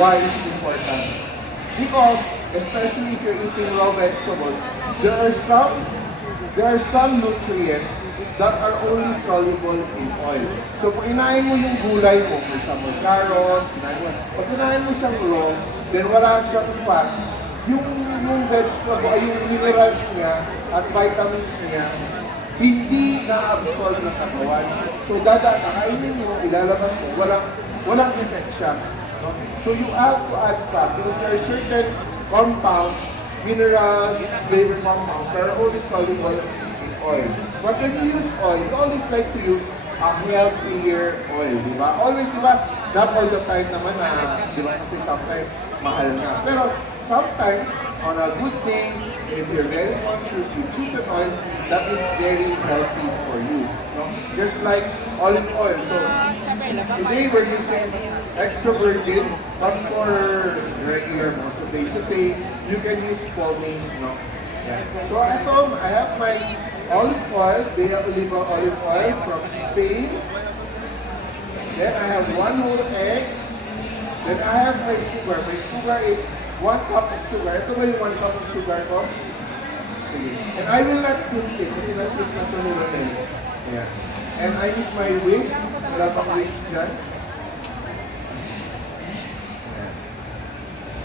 Why is it important? Because, especially if you're eating raw vegetables, there are some nutrients that are only soluble in oil. So pag kinain mo yung gulay mo, for example, carrots, pag kinain mo siyang raw, then wala siyang fat, yung vegetable, ay yung minerals niya at vitamins niya, hindi na-absorb na sa katawan. So kakainin mo, ilalabas mo, walang effect siya. No? So you have to add fat because there are certain compounds, minerals, flavor compounds that are only soluble in oil. But when you use oil, you always like to use a healthier oil, di ba? Always, di ba? Not all the time naman na, di ba? Kasi sometimes mahal nga. Pero sometimes, on a good day, if you're very conscious, you choose an oil that is very healthy for you. No? Just like olive oil. So, today we're using extra virgin, but for regular most of the days, okay, you can use pomace, no? Yeah. So at home, I have my olive oil, Bea Oliva olive oil from Spain. Then I have one whole egg. Then I have my sugar. My sugar is 1 cup of sugar. Ito ba yung 1 cup of sugar ko? Sige. And I will not sift it kasi na-sift na ito ni Ronel. Yeah. And I use my whisk. Wala pang whisk dyan.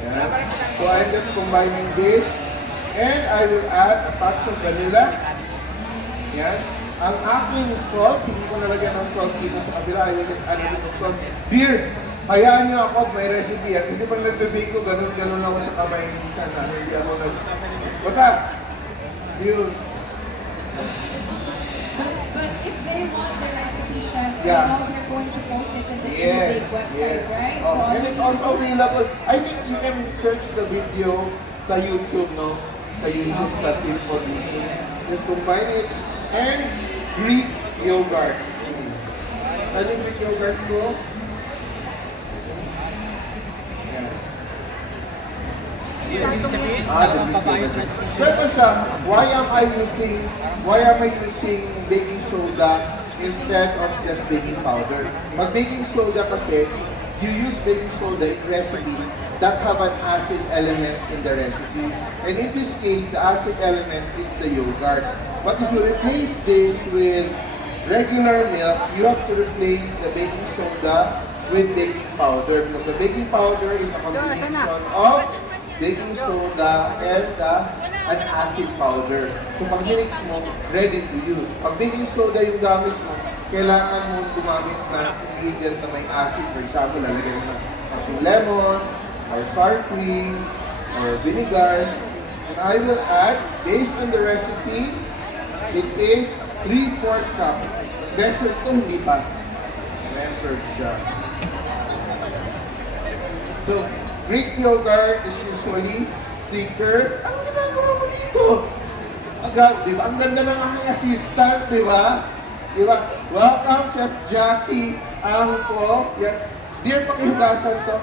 Yeah. So I'm just combining this. And I will add a touch of vanilla. Yan. Ang aking salt, hindi ko nalagyan ng salt dito sa kabila. I will just add a bit of salt. Beer! Hayaan nyo ako, may recipe yan. Kasi pag nag-bake ko, ganun-ganun ako sa kamay minsan. Hindi ako Basta! Yun. But if they want the recipe, Chef, Yeah. we're going to post it in the Yes, Bake website, yes. right? Oh, So all and you it's need to also do- available. I think you can search the video sa YouTube, no? Sa YouTube, sa Simple YouTube. Just combine it. And Greek yogurt. Ano yung Greek yogurt ko? Yan. The Greek yogurt. So ito siya, why am I using baking soda instead of just baking powder? Pag baking soda kasi, you use baking soda in recipes that have an acid element in the recipe. And in this case, the acid element is the yogurt. But if you replace this with regular milk, you have to replace the baking soda with baking powder. Because the baking powder is a combination of baking soda and an acid powder. So pag minix mo, ready to use. Pag baking soda yung gamit mo, kailangan mo gumamit ng ingredient na may acid. For example, lalagyan mo ng lemon, or sour cream, or vinegar. And I will add, based on the recipe, it is 3/4 cup. Measured to, hindi pa. Measured siya. So, Greek yogurt is usually thicker. Ano ginagawa mo dito? Di ba? Ang ganda ng aking assistant, di ba? Di ba? Welcome, Chef Jackie. Ang ko. Yan. Dear, pakihugasan to.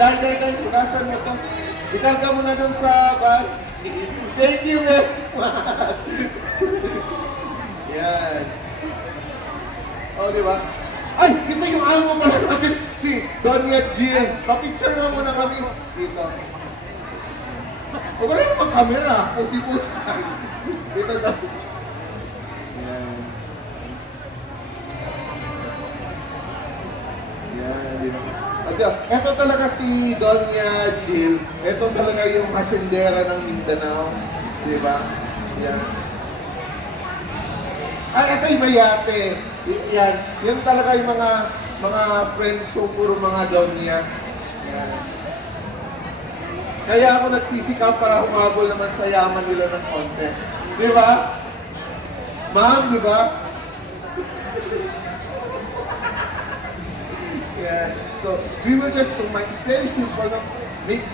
Dahil, hugasan mo to. Ikarga mo na dun sa bag. Thank you, very much. Yan. O, di ba? Ay, ito yung amo pala natin, si Donya Jill. Pa-picture na muna kami dito. Wala naman camera. Pusi-pusi. Dito daw. Yan. Yan, dito. Ito talaga si Donya Jill. Ito talaga yung hasendera ng Mindanao. Di ba? Yan. Ito yung mayate. Yan. Yan talaga yung mga friends ko, puro mga Donya. Yan. Kaya ako nagsisikap para humabol naman sa yaman nila ng konti. Di ba? Ma'am, di ba? Yeah. So, we will just combine. It's very simple. No? Mix.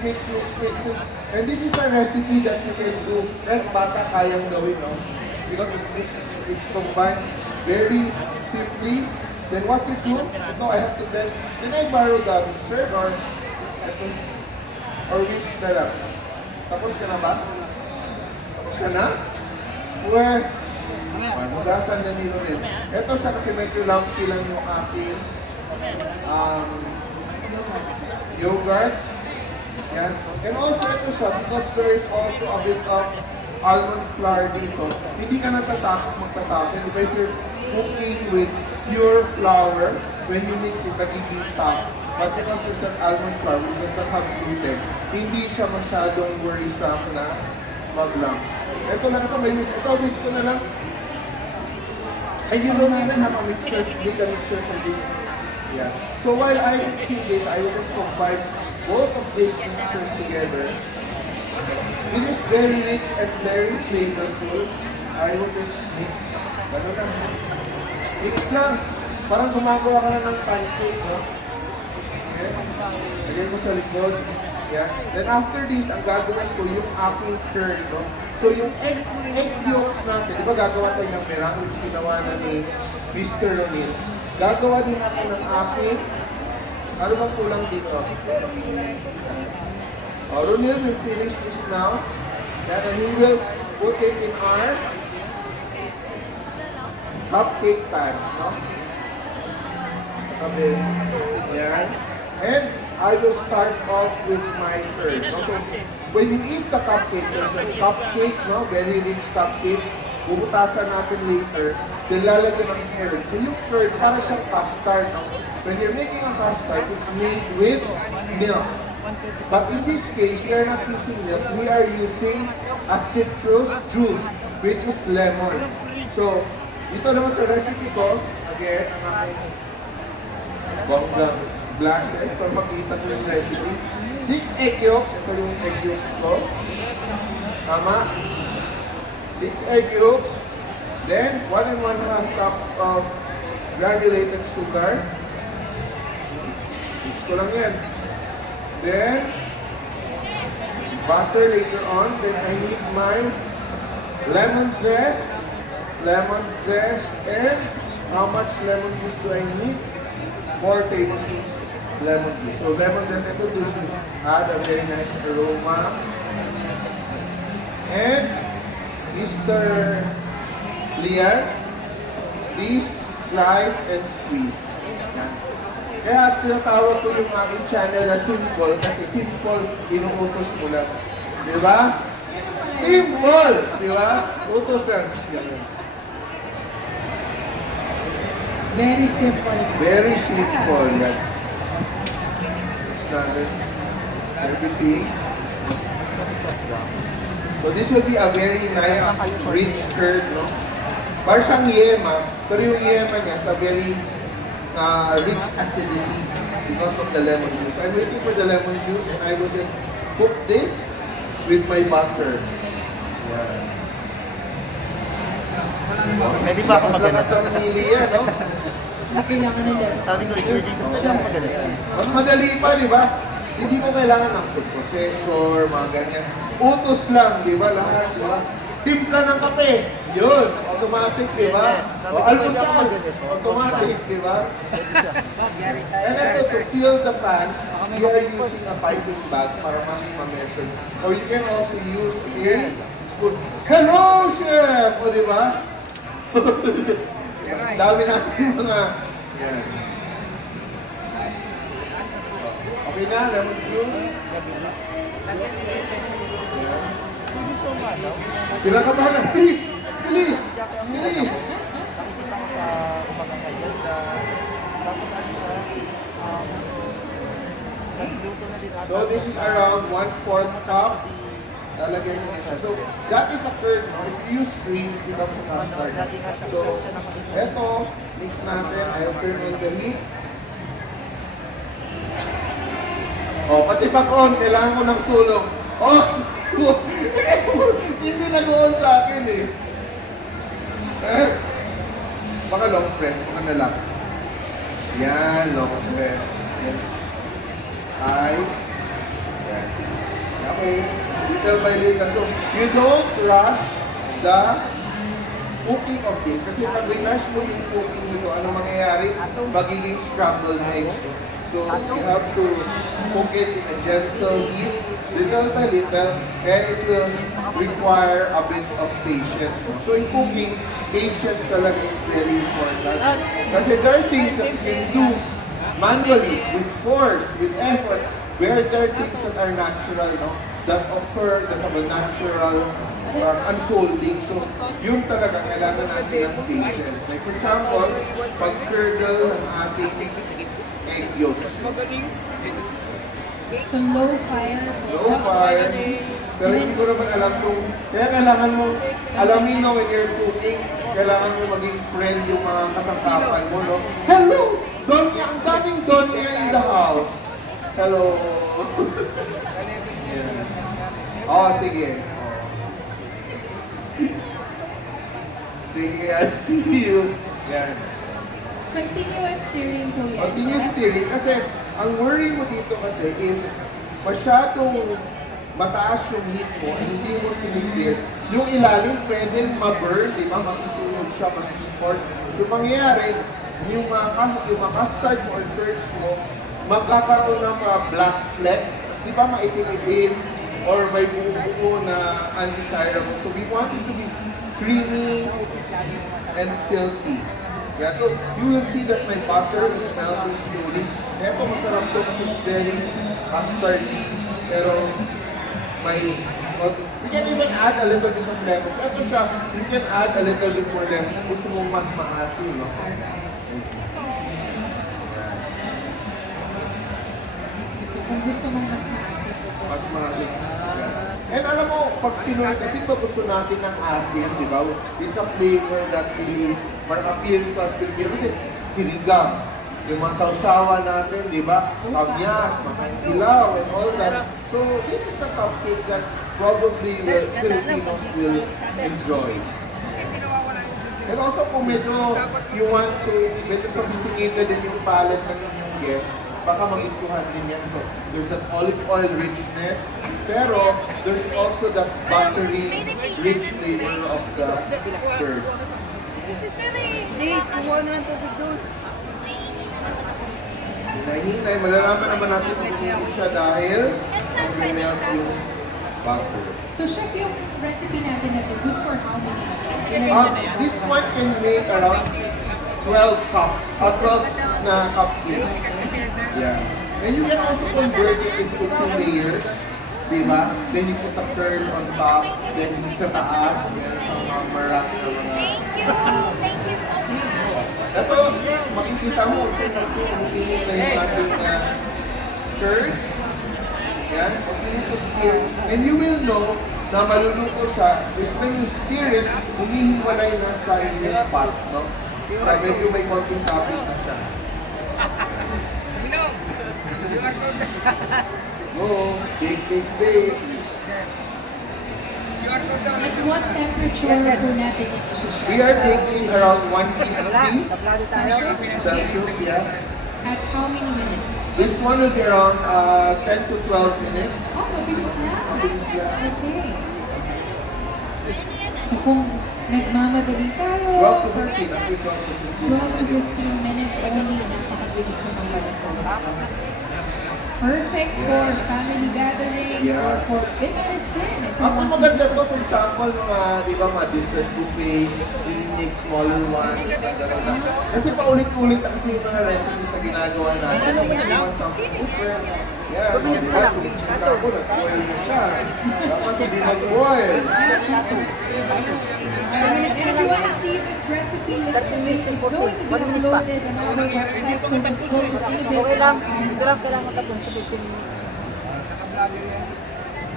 And this is a recipe that you can do. Kahit bata kayang gawin, no? Because it's mixed, it's combined very simply. Then what you do, ito I have to blend. Can I borrow the mixer or ito? Or which na lang? Tapos ka na ba? Tapos ka na? Where? Hugasan na nilo rin. Ito siya kasi medyo lumpy lang yung aking yogurt. Yan. And also ito siya, because there is also a bit of almond flour dito. Hindi ka natatakot magtatapon. Diba if you're cooking with pure flour, when you mix it, nagiging tough. But because there's that almond flour, which does not have gluten, hindi siya masyadong worrisome na mag-lumps. Ito lang ito, may mix. Ito, mix ko na lang. And you don't even have a mixer, need a mixer for this. Yeah. So while I'm mixing this, I will just combine both of these mixtures together. This is very rich and very flavorful. I will just mix. Ganun lang. Mix lang. Parang gumagawa ka na ng pancake, no? Okay. Lagay ko sa likod. Yeah. Then after this, ang gagawin ko yung aking curd, no? So yung egg yolks natin, di ba gagawa tayo ng merang, which ginawa na ni Mr. Ronil. Gagawa din ako ng aking, ano bang kulang dito? Ronil will finish this now. And he will put it in our cupcake pans, no? Okay. Yan. And I will start off with my curd. No? So, when you eat the cupcake, there's a cupcake, no? Very rich cupcake. Bubutasan natin later. Then lalagyan ng curd. So yung curd, para siyang custard. No? When you're making a custard, it's made with milk. But in this case, we are not using milk. We are using a citrus juice, which is lemon. So, dito naman sa recipe ko, again, ang aking bonggang glasses para makita ko yung recipe. 6 egg yolks. Ito yung egg yolks ko. Tama? 6 egg yolks. Then, 1 and 1/2 cup of granulated sugar. Mix ko lang yan. Then, butter later on. Then, I need my lemon zest. And how much lemon juice do I need? 4 tablespoons lemon juice. So, lemon zest, ito to add a very nice aroma. And, Mr. Lian, please slice and squeeze. Yan. Kaya tinatawag ko yung aking channel na simple kasi simple, inuutos mo lang. Di ba? Simple! Di ba? Utos lang. Very simple. Very simple. Yan. It's natin. Everything. So this will be a very nice, rich curd, no? Parang siyang yema, pero yung yema niya sa very rich acidity because of the lemon juice. I'm waiting for the lemon juice and I will just cook this with my butter. Yan. Pwede ba ako Lakas ang nili yan, no? Kailangan nila. Sabi ko, hindi ko siya magaling. Mas madali pa, di ba? Hindi ko kailangan ng food processor, mga ganyan. Utos lang, di ba? Lahat, di ba? Timpla ng kape. Yun, automatic, di ba? O almusal, automatic, di ba? And ito, to fill the pans, we are using a piping bag para mas ma-measure. Or you can also use a spoon. Hello, chef! O, di ba? Dami natin mga... Yan. Okay na, lemon juice. Yan. Sila ka ba na? Please! Please! Please! Nakikita ko sa umaga ngayon na tapos ano siya, nagluto na din ata. So this is around 1/4 cup. Lalagyan mo siya. So that is a curd. No? If you use cream, it becomes a custard. So eto, mix natin. I'll turn on the heat. Oh, pati pag-on, kailangan ko ng tulong. Oh! Hindi nag-on sa akin eh. Baka long press, baka na lang. Yan, long press. Yan. Ay. Yan. Okay. Little by little. So, you don't rush the cooking of this. Kasi pag rush mo yung cooking nito, ano mangyayari? Magiging scrambled eggs. So, you have to cook it in a gentle heat, little by little, and it will require a bit of patience. So, in cooking, patience talaga is very important. Kasi there are things that you can do manually, with force, with effort, where there are things that are natural, no? That occur, that have a natural unfolding. So, yun talaga kailangan natin ng patience. Like for example, pag-curdle ng ating egg yolk. So low fire. Low fire. Pero hindi ko naman alam kung, kaya kailangan mo, alamin na when you're cooking, kailangan mo maging friend yung mga kasangkapan mo, no? Hello! Donya! Ang daming Donya in the house! Hello! Yeah. Oh, sige. Sige, I'll see you. Yan. Continuous stirring po yan. Continuous steering kasi ang worry mo dito kasi is masyadong mataas yung heat mo and hindi mo sinistir. Yung ilalim pwede ma-burn, di ba? Masusunog siya, masusport. Yung mangyayari, yung mga custard mo or curds mo, magkakaroon ng mga black fleck. Di ba maitim-itim or may buo-buo na undesirable. So we want it to be creamy and silky. Yeah, so you will see that my butter is melting slowly. Ito masarap to kasi it's very custardy, pero may, you can even add a little bit of lemon. Ito siya, you can add a little bit more lemon. Gusto mo mas maasim, no? So kung gusto mong mas maasim po po. Mas maasim. And alam mo, pag Pinoy kasi ito gusto natin ng asin, di ba? It's a flavor that really appeals to us Filipino kasi sirigang. Yung mga sausawa natin, di ba? Kamyas, mga ilaw, and all that. So, this is a cupcake that probably Filipinos will enjoy. And also, kung medyo you want to, medyo sophisticated din yung palate ng inyong guest, baka magustuhan din yan. So, there's an olive oil richness, pero there's also the buttery, rich flavor of the curd. Hindi, kuha na ng tubig doon. Hinahinay, malalaman naman natin kung hindi siya dahil mag-melt yung butter. So chef, yung recipe natin na to, good for how many? This one can make around 12 cups, 12 na cupcakes. Yeah. And you can also convert it into 2 layers. Diba? Then you put a curd on top, then sa taas, meron siyang mga marak na mga... Thank you so much. Ito, makikita mo, umiinit na yung ating curd. Yan, umiinit to stir. And you will know na maluluto siya is when you stir it, humihiwalay na sa inyong pot, no? Kaya medyo may konting kapit na siya. Oo, bake. At what temperature po natin yung isi-share? We are taking around 160 Celsius? Celsius, yeah. At how many minutes? This one will be around 10 to 12 minutes. Oh, mabilis na. Mabilis na. Okay. So kung nagmamadali tayo, 12 to 15, actually 12 to 12 to 15. 15 minutes only, napakabilis naman pala ito. Perfect for family gatherings or Yeah. for business din. If you Ang want to maganda do to, for example, mga, di ba, mga dessert buffet, you make smaller ones, gano'n lang. Kasi paulit-ulit na kasi yung mga recipes na ginagawa natin. If you want something different, yeah, di ba, tumichika ako, nag-oil na siya. Dapat hindi mag-oil. And if you want to see this recipe, it's going to be uploaded on our website. So just go to Okay lang, innovate.com. ito lang kailangan tapos sabihin.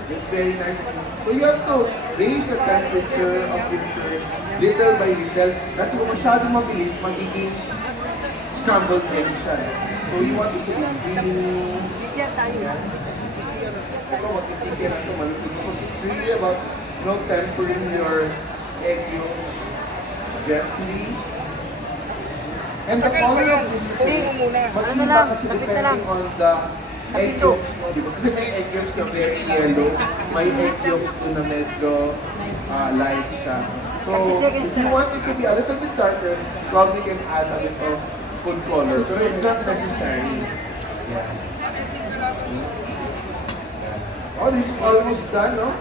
It's very nice. So you have to raise the temperature of the curd little by little. Kasi kung masyadong mabilis, magiging scrambled egg siya. So you want it to be creamy. Siya tayo. Ito, magtitigil na ito, malutog. So it's really about, tempering your egg yolks gently. And the color of this is mag-iba kasi depending on the egg yolks mo, di ba? Kasi may egg yolks na very yellow, may egg yolks na medyo light siya. So, if you want it to be a little bit darker, probably can add a bit of food color. Pero it's not necessary. Yeah. Oh, this is almost done, no?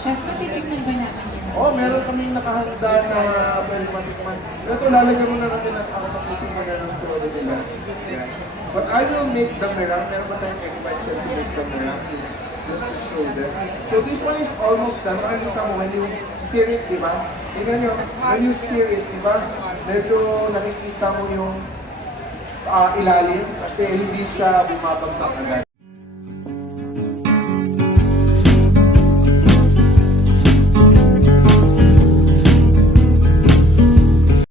Chef, matitikman ba namin yun? Oh, meron kaming nakahanda na pwede matikman. Pero ito, lalagyan muna natin ang akapag-isip na ng tuloy nila. Yeah. But I will make the meringue. Meron ba tayong egg white to make the meringue? Just to show them. So this one is almost done. Ano ka mo, when you stir it, di ba? Tingnan nyo, when you stir it, di ba? Medyo nakikita mo yung ilalim kasi hindi siya bumabagsak agad.